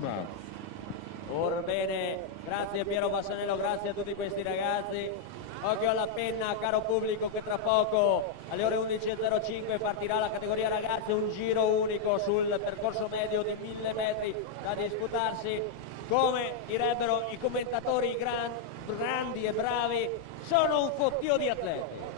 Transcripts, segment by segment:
massima. Orbene, grazie Piero Bassanello, grazie a tutti questi ragazzi. Occhio alla penna, caro pubblico, che tra poco alle ore 11.05 partirà la categoria ragazze, un giro unico sul percorso medio di 1000 metri da disputarsi. Come direbbero i commentatori grandi e bravi, sono un fottio di atleti.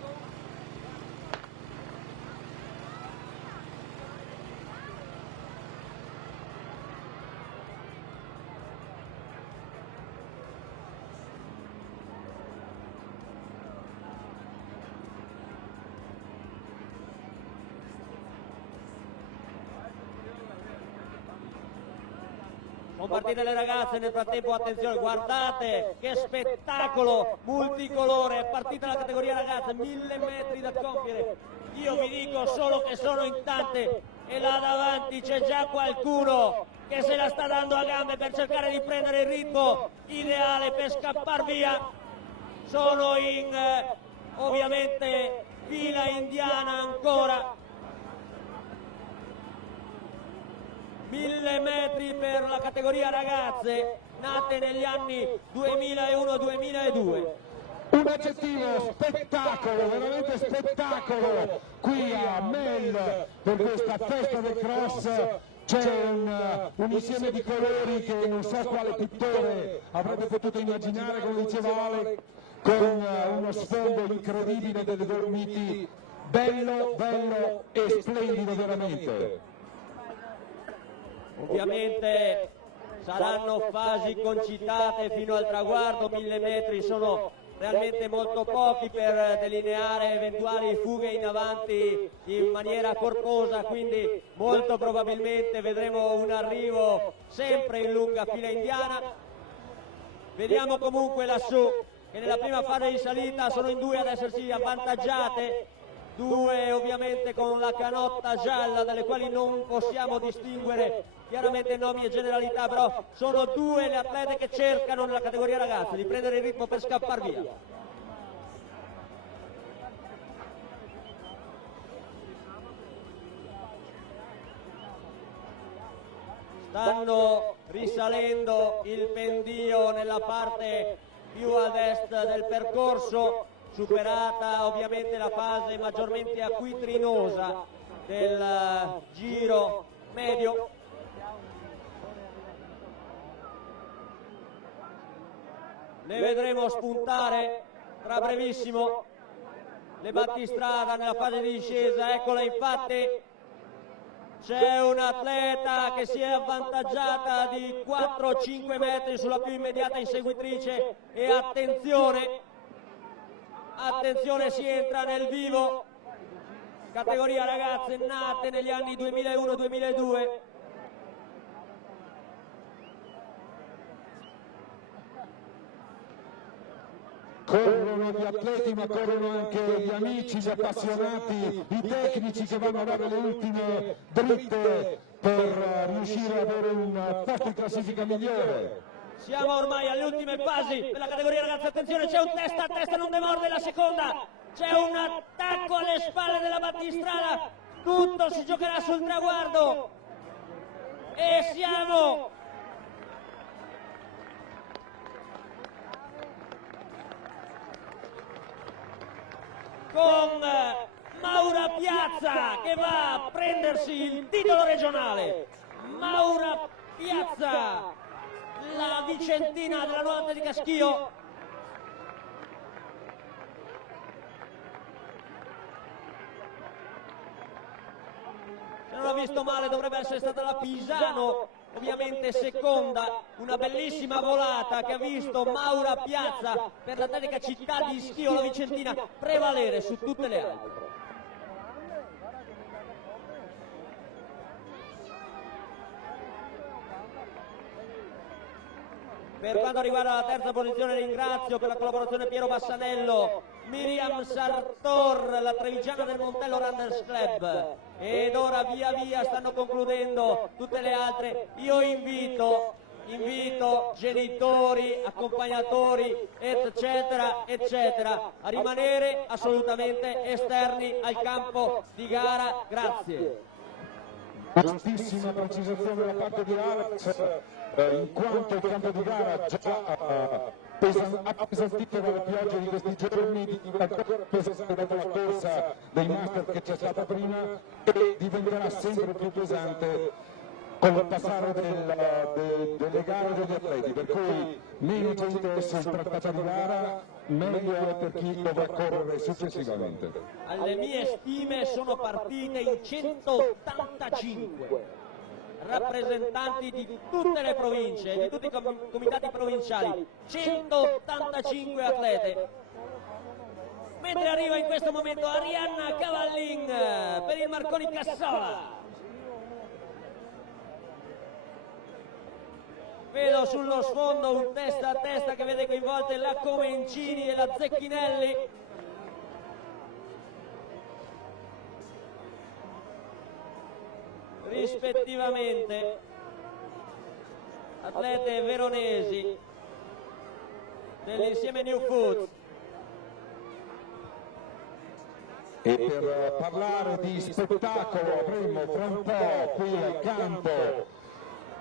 Sono partite le ragazze, nel frattempo attenzione, guardate che spettacolo multicolore, è partita la categoria ragazze, 1000 metri da compiere. Io vi dico solo che sono in tante e là davanti c'è già qualcuno che se la sta dando a gambe per cercare di prendere il ritmo ideale per scappar via. Sono in ovviamente fila indiana ancora. 1000 metri per la categoria ragazze, nate negli anni 2001-2002. Un aggettivo, spettacolo, veramente spettacolo, qui a Mel per questa festa del cross. C'è un insieme di colori che non so quale pittore avrebbe potuto immaginare, come diceva Ale, con uno sfondo incredibile delle Dolomiti, bello, bello e splendido veramente. Ovviamente saranno fasi concitate fino al traguardo, 1000 metri sono realmente molto pochi per delineare eventuali fughe in avanti in maniera corposa, quindi molto probabilmente vedremo un arrivo sempre in lunga fila indiana. Vediamo comunque lassù che nella prima fase di salita sono in due ad essersi avvantaggiate, due ovviamente con la canotta gialla, dalle quali non possiamo distinguere chiaramente nomi e generalità, però sono due le atlete che cercano nella categoria ragazze di prendere il ritmo per scappar via. Stanno risalendo il pendio nella parte più ad est del percorso, superata ovviamente la fase maggiormente acquitrinosa del giro medio. Ne vedremo spuntare tra brevissimo le battistrada nella fase di discesa, eccola infatti. C'è un atleta che si è avvantaggiata di 4-5 metri sulla più immediata inseguitrice e attenzione, si entra nel vivo, categoria ragazze nate negli anni 2001-2002. Corrono gli atleti, ma corrono anche gli amici, gli appassionati, i tecnici che vanno a dare le ultime dritte per riuscire ad avere un posto in classifica migliore. Siamo ormai alle ultime fasi della categoria ragazze, attenzione, c'è un testa a testa, non demorde la seconda, c'è un attacco alle spalle della battistrada, tutto si giocherà sul traguardo e siamo con Maura Piazza che va a prendersi il titolo regionale. Maura Piazza, la vicentina della Nuova Atletica Schio. Se non ho visto male dovrebbe essere stata la Pisano, ovviamente seconda, una bellissima volata che ha visto Maura Piazza per l'Atletica Città di Schio, la vicentina, prevalere su tutte le altre. Per quanto riguarda la terza posizione ringrazio per la collaborazione Piero Bassanello, Miriam Sartor, la trevigiana del Montello Runners Club, ed ora via via stanno concludendo tutte le altre. Io invito genitori, accompagnatori, eccetera, eccetera, a rimanere assolutamente esterni al campo di gara. Grazie. Giustissima precisazione da parte di Alex. in quanto il campo di gara già appesantito dalle piogge di questi giorni, diventa ancora pesante dopo la corsa dei master che c'è stata prima e diventerà sempre più pesante con il passare delle gare degli atleti, per cui meno gente sul tracciato di gara, meglio è per chi dovrà correre successivamente. Alle mie stime sono partite in 185 rappresentanti di tutte le province, di tutti i comitati provinciali, 185 atlete. Mentre arriva in questo momento Arianna Cavallin per il Marconi Cassola. Vedo sullo sfondo un testa a testa che vede coinvolte la Comencini e la Zecchinelli. Rispettivamente atlete veronesi dell'insieme New Foods. E per parlare di spettacolo avremo fra un po' qui al campo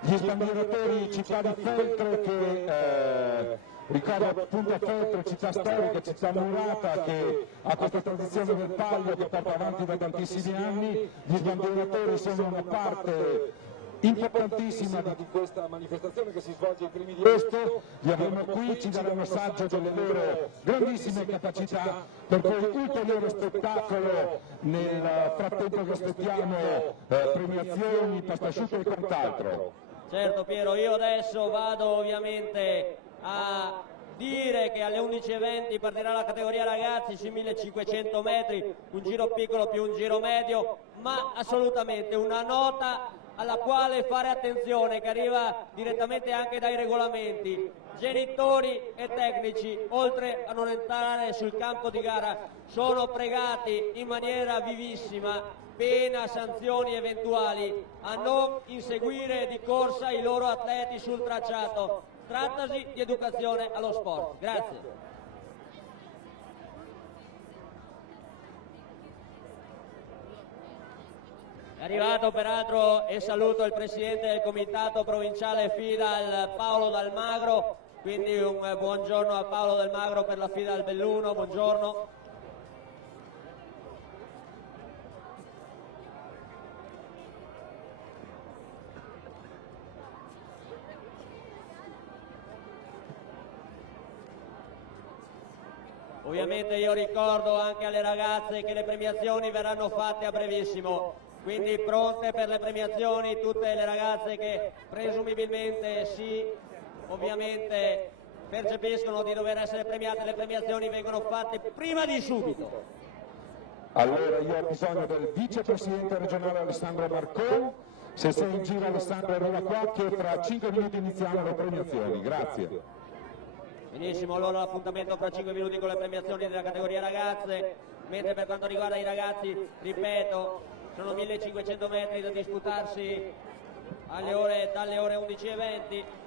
gli sbandieratori città di Feltre che ricordo appunto Feltre, città storica, città murata che ha questa tradizione del palio che porta avanti da tantissimi anni. Gli sbandieratori sono una parte importantissima di questa manifestazione che si svolge ai primi di agosto. Li avremo qui, ci daranno assaggio delle loro grandissime capacità, per poi ulteriore spettacolo. Nel frattempo che aspettiamo premiazioni, pastasciutto e quant'altro. Certo Piero, io adesso vado ovviamente a dire che alle 11:20 partirà la categoria ragazzi sui 1500 metri, un giro piccolo più un giro medio, ma assolutamente una nota alla quale fare attenzione, che arriva direttamente anche dai regolamenti. Genitori e tecnici, oltre a non entrare sul campo di gara, sono pregati in maniera vivissima, pena sanzioni eventuali, a non inseguire di corsa i loro atleti sul tracciato. Trattasi di educazione allo sport. Grazie. È arrivato peraltro, e saluto il presidente del comitato provinciale FIDAL Paolo Dalmagro, quindi un buongiorno a Paolo Dalmagro per la FIDAL Belluno, buongiorno. Ovviamente io ricordo anche alle ragazze che le premiazioni verranno fatte a brevissimo, quindi pronte per le premiazioni tutte le ragazze che presumibilmente ovviamente percepiscono di dover essere premiate. Le premiazioni vengono fatte prima di subito. Allora io ho bisogno del vicepresidente regionale Alessandro Marcon. Se sei in giro Alessandro arriva qua, che fra 5 minuti iniziamo le premiazioni. Grazie. Benissimo, allora l'appuntamento fra 5 minuti con le premiazioni della categoria ragazze, mentre per quanto riguarda i ragazzi, ripeto, sono 1500 metri da disputarsi dalle ore 11:20.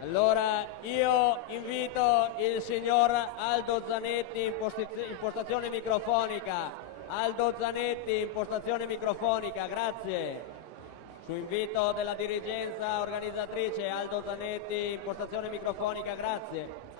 Allora io invito il signor Aldo Zanetti in postazione microfonica. Aldo Zanetti in postazione microfonica, grazie. Su invito della dirigenza organizzatrice, Aldo Zanetti in postazione microfonica, grazie.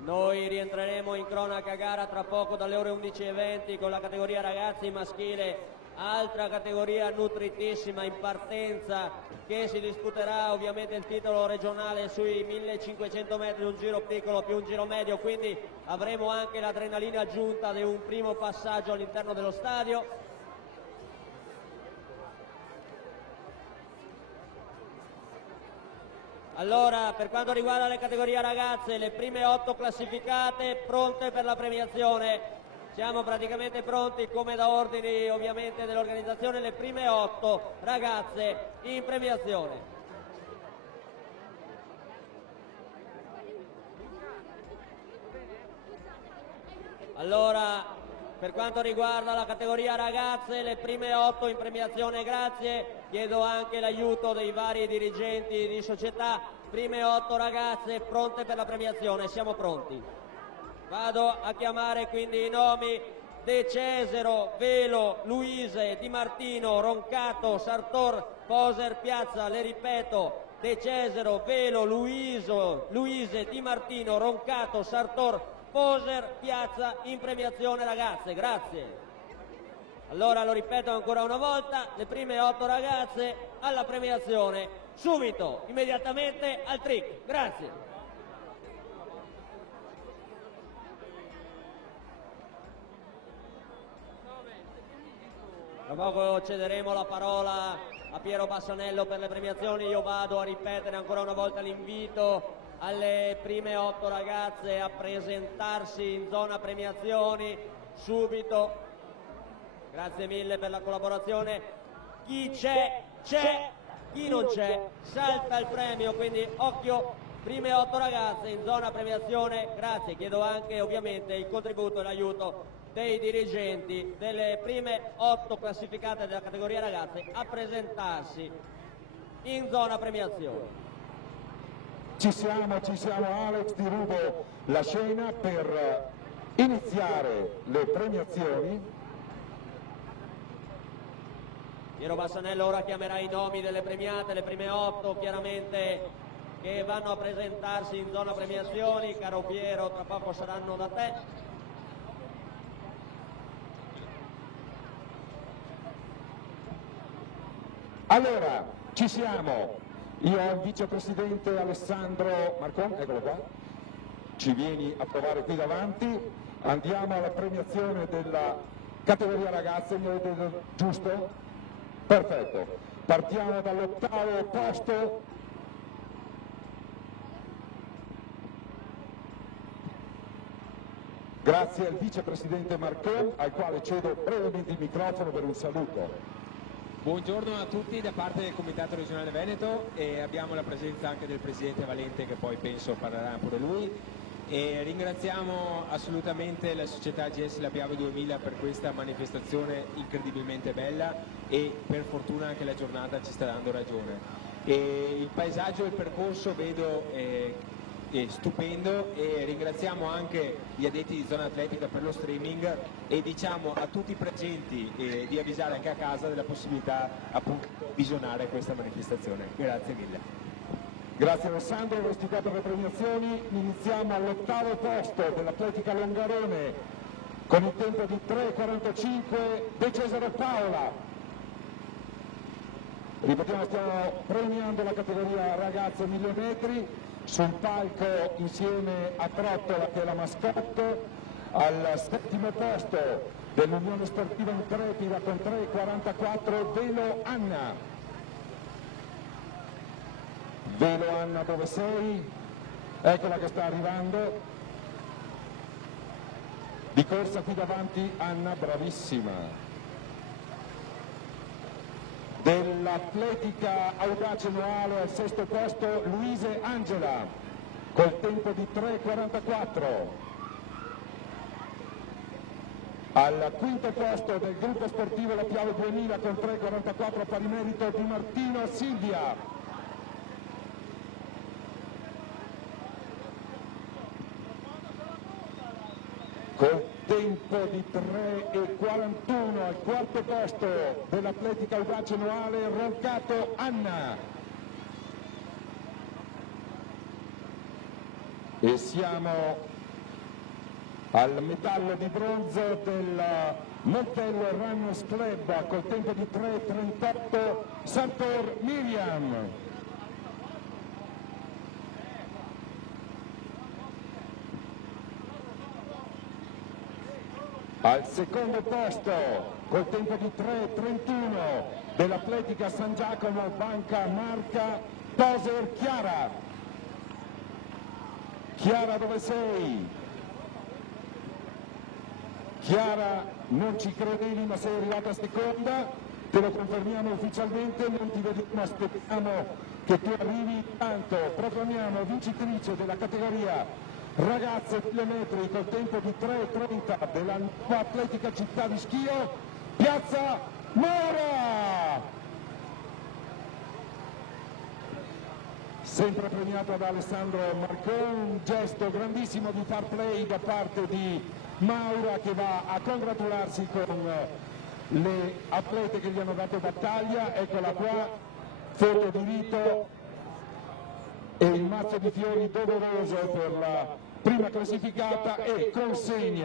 Noi rientreremo in cronaca gara tra poco dalle ore 11:20 con la categoria ragazzi maschile, altra categoria nutritissima in partenza che si disputerà ovviamente il titolo regionale sui 1500 metri, un giro piccolo più un giro medio, quindi avremo anche l'adrenalina aggiunta di un primo passaggio all'interno dello stadio. Allora, per quanto riguarda le categorie ragazze, le prime 8 classificate pronte per la premiazione. Siamo praticamente pronti come da ordini ovviamente dell'organizzazione, le prime 8 ragazze in premiazione. Allora, per quanto riguarda la categoria ragazze, le prime 8 in premiazione, grazie. Chiedo anche l'aiuto dei vari dirigenti di società. Prime 8 ragazze pronte per la premiazione, siamo pronti. Vado a chiamare quindi i nomi: De Cesaro, Velo, Luise, Di Martino, Roncato, Sartor, Poser, Piazza. Le ripeto: De Cesaro, Velo, Luise, Di Martino, Roncato, Sartor, Poser, Piazza in premiazione ragazze, grazie. Allora lo ripeto ancora una volta: le prime 8 ragazze alla premiazione, subito, immediatamente al trick, grazie. Tra poco cederemo la parola a Piero Bassanello per le premiazioni. Io vado a ripetere ancora una volta l'invito alle prime 8 ragazze a presentarsi in zona premiazioni subito. Grazie mille per la collaborazione. Chi c'è, c'è, chi non c'è, salta il premio, quindi occhio, prime 8 ragazze in zona premiazione, grazie. Chiedo anche ovviamente il contributo e l'aiuto dei dirigenti delle prime 8 classificate della categoria ragazze a presentarsi in zona premiazione. Ci siamo Alex, ti rubo la scena per iniziare le premiazioni. Piero Bassanello ora chiamerà i nomi delle premiate, le prime 8 chiaramente che vanno a presentarsi in zona premiazioni. Caro Piero, tra poco saranno da te. Allora, ci siamo. Io ho il vicepresidente Alessandro Marcon, eccolo qua, ci vieni a trovare qui davanti. Andiamo alla premiazione della categoria ragazze, mi avete detto giusto? Perfetto, partiamo dall'8° posto. Grazie al vicepresidente Marcon, al quale cedo brevemente il microfono per un saluto. Buongiorno a tutti da parte del Comitato Regionale Veneto, e abbiamo la presenza anche del Presidente Valente, che poi penso parlerà pure lui, e ringraziamo assolutamente la società GS La Piave 2000 per questa manifestazione incredibilmente bella, e per fortuna anche la giornata ci sta dando ragione. E il paesaggio e il percorso vedo è stupendo, e ringraziamo anche gli addetti di zona atletica per lo streaming, e diciamo a tutti i presenti di avvisare anche a casa della possibilità appunto di visionare questa manifestazione. Grazie mille. Grazie Alessandro, questi 4 premiazioni. Iniziamo all'8° posto dell'Atletica Longarone con il tempo di 3:45 De Cesare Paola. Ripetiamo, stiamo premiando la categoria ragazze 1000 metri. Sul palco insieme a Trottola, che è la mascotte, al 7° posto dell'Unione Sportiva Intrepida con 3:44 Velo Anna. Velo Anna, dove sei? Eccola che sta arrivando. Di corsa qui davanti Anna, bravissima. Dell'atletica audace noale al 6° posto Luise Angela col tempo di 3:44. Al 5° posto del gruppo sportivo La Piave 2000 con 3:44 pari merito Di Martino Silvia. Col tempo di 3:41 al 4° posto dell'atletica audace noale Roncato Anna. E siamo al metallo di bronzo del Montello Runners Club col tempo di 3:38 Sartor Miriam. Al 2° posto, col tempo di 3:31 dell'Atletica San Giacomo Banca Marca, Poser Chiara. Chiara, dove sei? Chiara, non ci credevi ma sei arrivata seconda, te lo confermiamo ufficialmente, non ti vediamo, aspettiamo che tu arrivi. Tanto proclamiamo vincitrice della categoria ragazze 1000 metri col tempo di 3:30 della nuova atletica città di Schio, Piazza Maura. Sempre premiato da Alessandro Marcon, un gesto grandissimo di fair play da parte di Maura, che va a congratularsi con le atlete che gli hanno dato battaglia. Eccola qua, foto di rito e il mazzo di fiori doveroso per la prima classificata, e consegna